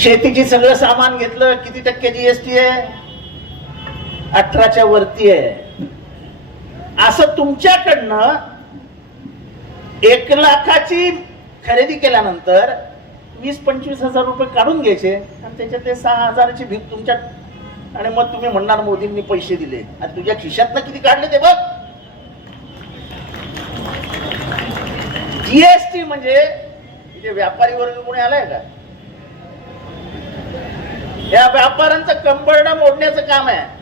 शेतीची सगळं सामान घेतलं किती टक्के जीएसटी आहे? अठराच्या वरती आहे. असं तुमच्याकडनं एक लाखाची खरेदी केल्यानंतर वीस पंचवीस हजार रुपये काढून घ्यायचे आणि त्याच्यात ते सहा हजाराची भीक तुमच्या आणि मग तुम्ही म्हणणार मोदींनी पैसे दिले. आणि तुझ्या खिशातनं किती काढले ते बघ. जीएसटी म्हणजे व्यापारी वर्ग कोणी आलाय का? या व्यापाऱ्यांचं कंबरड मोडण्याचं काम आहे.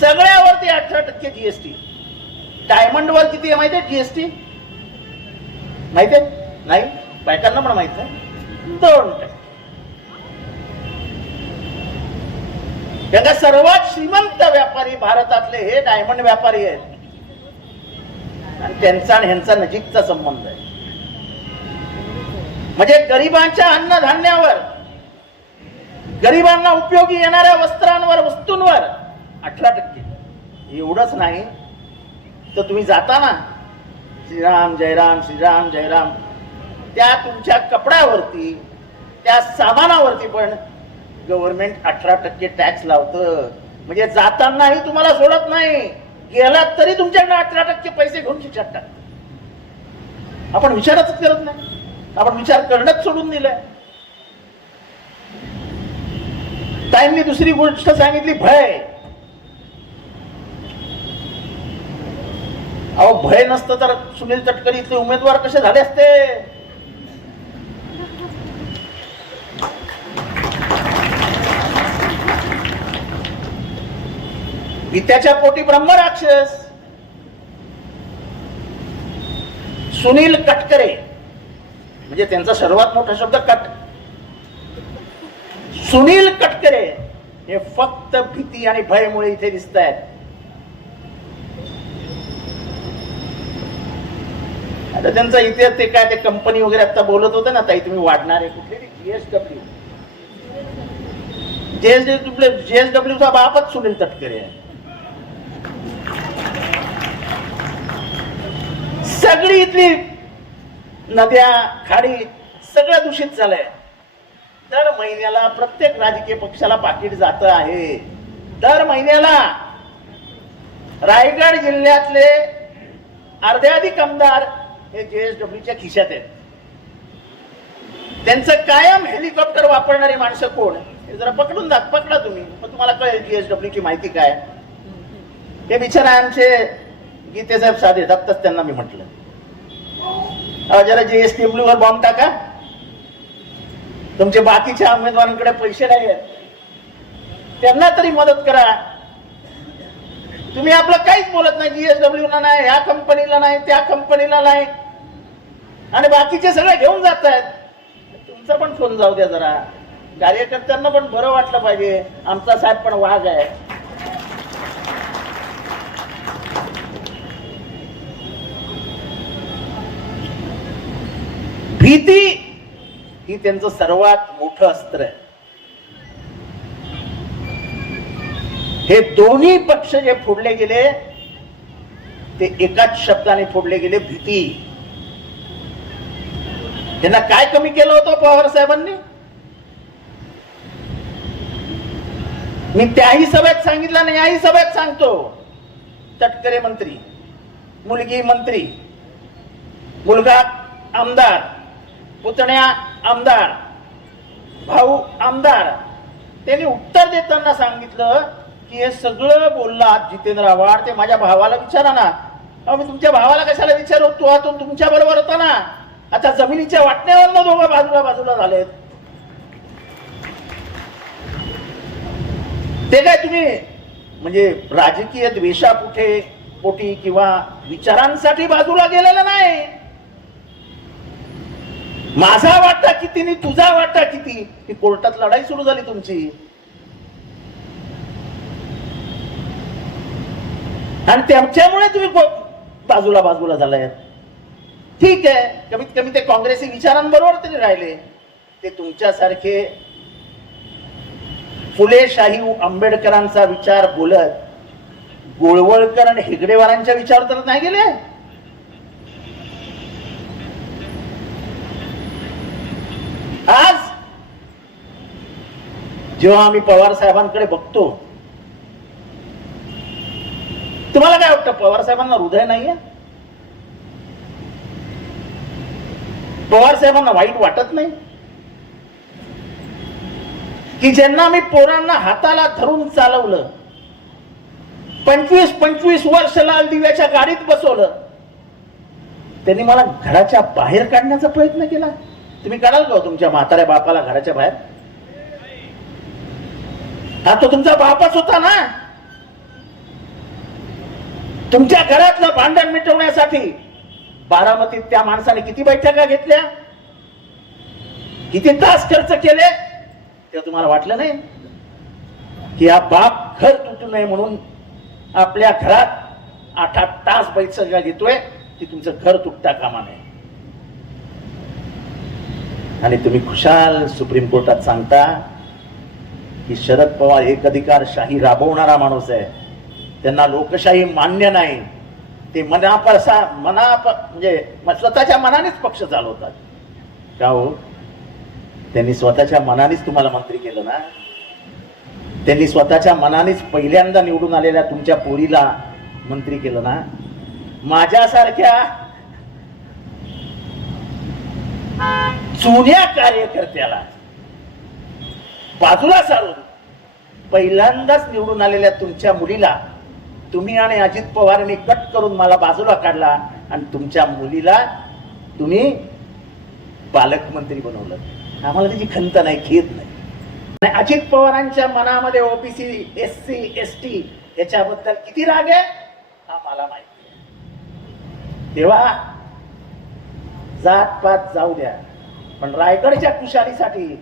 सगळ्यावरती अठरा टक्के जीएसटी डायमंड वर किती आहे माहिती आहे जीएसटी माहिती आहे? नाही? बायकांना पण माहीत नाही. दोन टक्के. त्यांना सर्वात श्रीमंत व्यापारी भारतातले हे डायमंड व्यापारी आहेत. आणि त्यांचा आणि ह्यांचा नजीकचा संबंध आहे. म्हणजे गरिबांच्या अन्नधान्यावर गरिबांना उपयोगी येणाऱ्या वस्त्रांवर वस्तूंवर अठरा टक्के. एवढंच नाही तर तुम्ही जाताना श्रीराम जयराम श्रीराम जयराम त्या तुमच्या कपड्यावरती त्या सामानावरती पण गव्हर्नमेंट अठरा टक्के टॅक्स लावतं. म्हणजे जातानाही तुम्हाला सोडत नाही. गेलात तरी तुमच्याकडे अठरा टक्के पैसे घेऊन खिशात टाक आपण विचारच करत नाही. आपण विचार करणंच सोडून दिलंय. ताईंनी दुसरी गोष्ट सांगितली भय. अहो भय नसतं तर सुनील तटकरी इथले उमेदवार कसे झाले असते? पित्याच्या पोटी ब्रह्मराक्षस सुनील कटकरे. म्हणजे त्यांचा सर्वात मोठा शब्द कट. सुनील कटकरे हे फक्त भीती आणि भयमुळे इथे दिसत आहेत आता त्यांचा इथे ते काय ते कंपनी वगैरे आता बोलत होते ना ताई तुम्ही वाढणार आहे कुठले जीएसडब्ल्यू जेएसडब्ल्यू चा बापच सुनील तटकरे आहे. सगळी इथली नद्या खाडी सगळं दूषित झालंय. दर महिन्याला प्रत्येक राजकीय पक्षाला पाकिट जात आहे. दर महिन्याला रायगड जिल्ह्यातले अर्ध्याधिक आमदार हे जेएसडब्ल्यूच्या खिशात आहेत. त्यांचं कायम हेलिकॉप्टर वापरणारी माणसं कोण? हे जरा पकडून दाख पकडा तुम्ही. मग तुम्हाला कळेल जीएसडब्ल्यू ची माहिती काय हे बिचारा आमचे गीते साहेब साधे आत्ताच त्यांना मी म्हटलं. जरा जीएसडब्ल्यू वर बॉम्ब टाका. तुमचे बाकीच्या उमेदवारांकडे पैसे नाही आहेत त्यांना तरी मदत करा. तुम्ही आपलं काहीच बोलत नाही जीएसडब्ल्यू ला नाही ह्या कंपनीला नाही त्या कंपनीला नाही. आणि बाकीचे सगळे घेऊन जात आहेत तुमचा पण फोन जाऊ द्या जरा. कार्यकर्त्यांना पण बरं वाटलं पाहिजे. आमचा साहेब पण वाघ आहे. भीती ही त्यांचं सर्वात मोठं अस्त्र आहे. हे दोन्ही पक्ष जे फोडले गेले ते एकाच शब्दाने फोडले गेले भीती. त्यांना काय कमी केलं होतं पवार साहेबांनी? मी त्याही सभेत सांगितलं नाही याही सभेत सांगतो. तटकरे मंत्री मुलगी मंत्री मुलगा आमदार पुतण्या आमदार भाऊ आमदार त्यांनी उत्तर देताना सांगितलं की हे सगळं बोलला जितेंद्र आव्हाड ते माझ्या भावाला विचारा ना. मी तुमच्या भावाला कशाला विचारू? तो हातून तुमच्या बरोबर होता ना. आता जमिनीच्या वाटण्यावर दोघं बाजूला बाजूला झालेत. ते काय तुम्ही म्हणजे राजकीय द्वेषापुठे पोटी किंवा विचारांसाठी बाजूला गेलेलं नाही. माझा वाटा किती नि तुझा वाटा किती? ही कोर्टात लढाई सुरू झाली तुमची. आणि त्यांच्यामुळे तुम्ही बाजूला बाजूला झालाय. ठीक आहे. कमीत कमी ते काँग्रेसी विचारांबरोबर तरी राहिले. ते तुमच्यासारखे फुले शाही आंबेडकरांचा विचार बोलत गोळवळकर आणि हेगडेवारांच्या विचार तर नाही गेले? आज जेव्हा आम्ही पवार साहेबांकडे बघतो तुम्हाला काय वाटतं पवार साहेबांना हृदय नाहीये? पवार साहेबांना वाईट वाटत नाही? की ज्यांना मी पोरांना हाताला धरून चालवलं पंचवीस पंचवीस वर्ष लाल दिव्याच्या गाडीत बसवलं त्यांनी मला घराच्या बाहेर काढण्याचा प्रयत्न केला. तुम्ही काढाल का हो तुमच्या म्हाताऱ्या बापाला घराच्या बाहेर? हा तो तुमचा बापच होता ना? तुमच्या घरातलं भांडण मिटवण्यासाठी बारामतीत त्या माणसाने किती बैठका घेतल्या? किती तास खर्च केले? ते तुम्हाला वाटलं नाही? की हा बाप घर तुटू नये म्हणून आपल्या घरात आठ आठ तास बैठका घेतोय की तुमचं घर तुटता कामा नये. आणि तुम्ही खुशाल सुप्रीम कोर्टात सांगता की शरद पवार एक अधिकार शाही राबवणारा माणूस आहे. त्यांना लोकशाही मान्य नाही. ते मनापासा मनाप म्हणजे स्वतःच्या मनानेच पक्ष चालवतात. का हो? त्यांनी स्वतःच्या मनानेच तुम्हाला मंत्री केलं ना? त्यांनी स्वतःच्या मनानेच पहिल्यांदा निवडून आलेल्या तुमच्या पोरीला मंत्री केलं ना? माझ्यासारख्या जुन्या कार्यकर्त्याला. बाजूला सारून पहिल्यांदाच निवडून आलेल्या तुमच्या मुलीला तुम्ही आणि अजित पवारांनी कट करून मला बाजूला काढला आणि तुमच्या मुलीला तुम्ही पालकमंत्री बनवलं. आम्हाला त्याची खंत नाही खेद नाही. आणि अजित पवारांच्या मनामध्ये OBC S C S T याच्याबद्दल किती राग आहे? हा मला माहिती आहे. तेव्हा जात पात जाऊ द्या. पण रायगडच्या कुशालीसाठी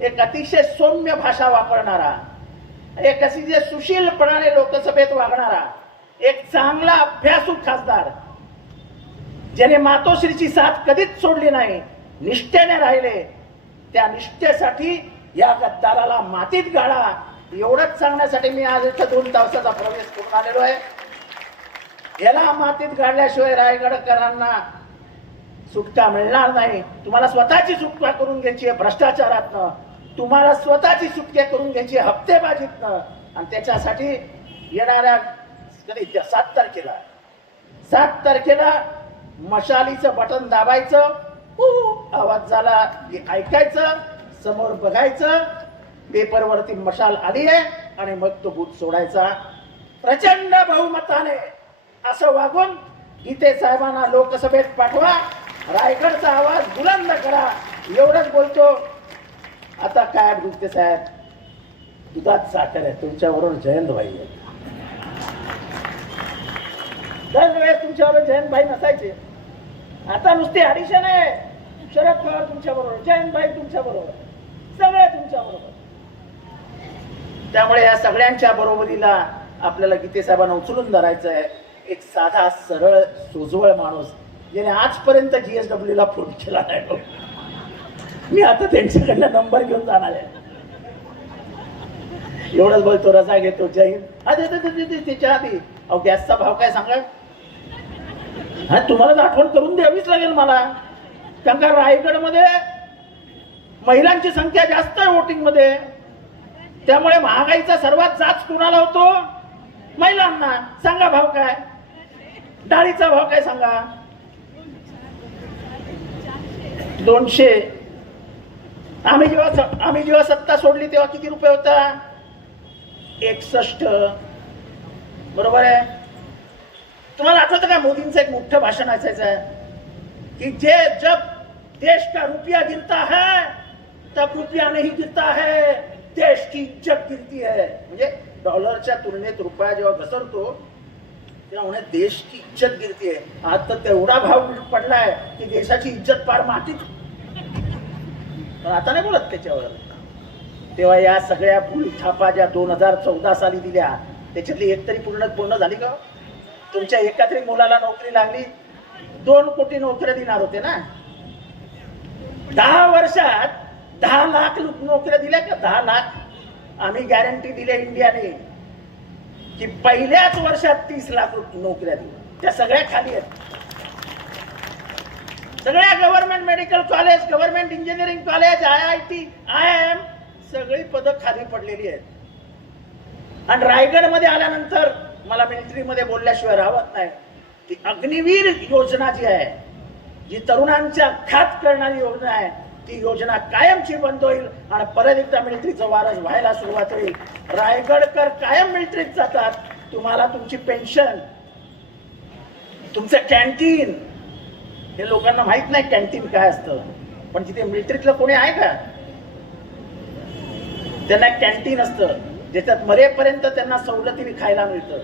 एक अतिशय सौम्य भाषा वापरणारा एक अशी जे सुशीलपणाने लोकसभेत वागणारा एक चांगला अभ्यासू खासदार ज्याने मातोश्रीची साथ कधीच सोडली नाही निष्ठेने राहिले त्या निष्ठेसाठी या गद्दाराला मातीत गाळा एवढंच सांगण्यासाठी मी आज इथं दोन तासाचा प्रवेश करून आलेलो आहे. याला मातीत गाडल्याशिवाय रायगडकरांना सुटका मिळणार नाही. तुम्हाला स्वतःची सुटका करून घ्यायची आहे? भ्रष्टाचारातनं. तुम्हाला स्वतःची सुटके करून घ्यायची आहे? हप्तेबाजीतनं. आणि त्याच्यासाठी येणाऱ्या कधी? सात तारखेला. सात तारखेला मशालीचं बटन दाबायचं. आवाज झाला हे ऐकायचं समोर बघायचं. पेपरवरती मशाल आली आहे आणि मग तो बूथ सोडायचा. प्रचंड बहुमताने असं वागून गीते साहेबांना लोकसभेत पाठवा. रायगडचा आवाज बुलंद करा. एवढंच बोलतो. आता काय गीते साहेब? दुधात साखर आहे. तुमच्याबरोबर जयंत भाई आहे. दरवेळेस तुमच्याबरोबर जयंत भाई नसायचे. आता नुसते हरिशन आहे. शरद पवार तुमच्या बरोबर जयंत भाई तुमच्याबरोबर सगळे तुमच्या बरोबर त्यामुळे या सगळ्यांच्या बरोबरीला आपल्याला गीते साहेबांना उचलून धरायचं आहे एक साधा सरळ सोजवळ माणूस ज्याने आजपर्यंत जीएसडब्ल्यू डब्ल्यूला फोन केला नाही हो. मी आता त्यांच्याकडनं नंबर घेऊन जाणार आहे. एवढंच बोलतो रजा घेतो जय हिंद. हा त्याच्या आधी अहो गॅसचा भाव काय सांगा हा तुम्हाला आठवण करून द्यावीच लागेल मला. कारण का रायगडमध्ये महिलांची संख्या जास्त आहे वोटिंगमध्ये. त्यामुळे महागाईचा सर्वात जाच कुणाला होतो. महिलांना सांगा भाव काय? डाळीचा भाव काय सांगा? दोनशे. आम्ही जेव्हा आम्ही जेव्हा सत्ता सोडली तेव्हा किती रुपये होता? एकसष्ट. बरोबर आहे? तुम्हाला आठवतं का मोदींचं एक मोठं भाषण असायचं? की जे जब देश का रुपया गिरता है तब रुपया नहीं गिरता है देश की इज्जत गिरती है. म्हणजे डॉलरच्या तुलनेत रुपया जेव्हा घसरतो तेव्हा देश की इज्जत गिरती आहे आज तर तेवढा भाव पडलाय की देशाची इज्जत पार मातीत. पण आता नाही बोलत त्याच्यावर. तेव्हा या सगळ्या भूल थापा ज्या दोन हजार चौदा साली दिल्या त्याच्यातली एक तरी पूर्ण पूर्ण झाली का हो? तुमच्या एका तरी मुलाला नोकरी लागली दोन कोटी नोकऱ्या देणार होते ना? दहा वर्षात दहा लाख नोकऱ्या दिल्या का? दहा लाख. आम्ही गॅरंटी दिल्या इंडियाने. की पहिल्याच वर्षात तीस लाख नोकऱ्या दिल्या. त्या सगळ्या खाली आहेत. सगळ्या government medical college government engineering college I I T I M सगळी पदं खाली पडलेली आहेत. आणि रायगडमध्ये आल्यानंतर मला मिलिटरीमध्ये बोलल्याशिवाय राहत नाही. ती अग्निवीर योजना जी आहे जी तरुणांच्या घात करणारी योजना आहे ती योजना कायमची बंद होईल आणि परत एकदा मिलिटरीचं वारस व्हायला सुरुवात होईल. रायगडकर कायम मिलिटरीत जातात. तुम्हाला तुमची पेन्शन तुमचं कॅन्टीन हे लोकांना माहीत नाही कॅन्टीन काय असतं. पण तिथे मिलिटरीतलं कोणी आहे का? त्यांना कॅन्टीन असतं. ज्याच्यात मरेपर्यंत त्यांना सवलतीने खायला मिळतं.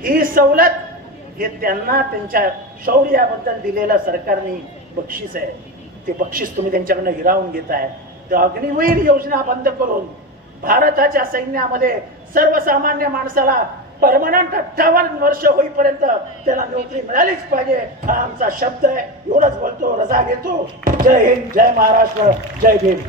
ही सवलत हे त्यांना त्यांच्या शौर्याबद्दल दिलेलं सरकारने बक्षीस आहे. ते बक्षीस तुम्ही त्यांच्याकडनं हिरावून घेताय. तर अग्निवीर योजना बंद करून भारताच्या सैन्यामध्ये सर्वसामान्य माणसाला परमनंट अठ्ठावन्न वर्ष होईपर्यंत त्याला नोकरी मिळालीच पाहिजे हा आमचा शब्द आहे. एवढंच बोलतो रजा घेतो. जय हिंद जय महाराष्ट्र जय भीम.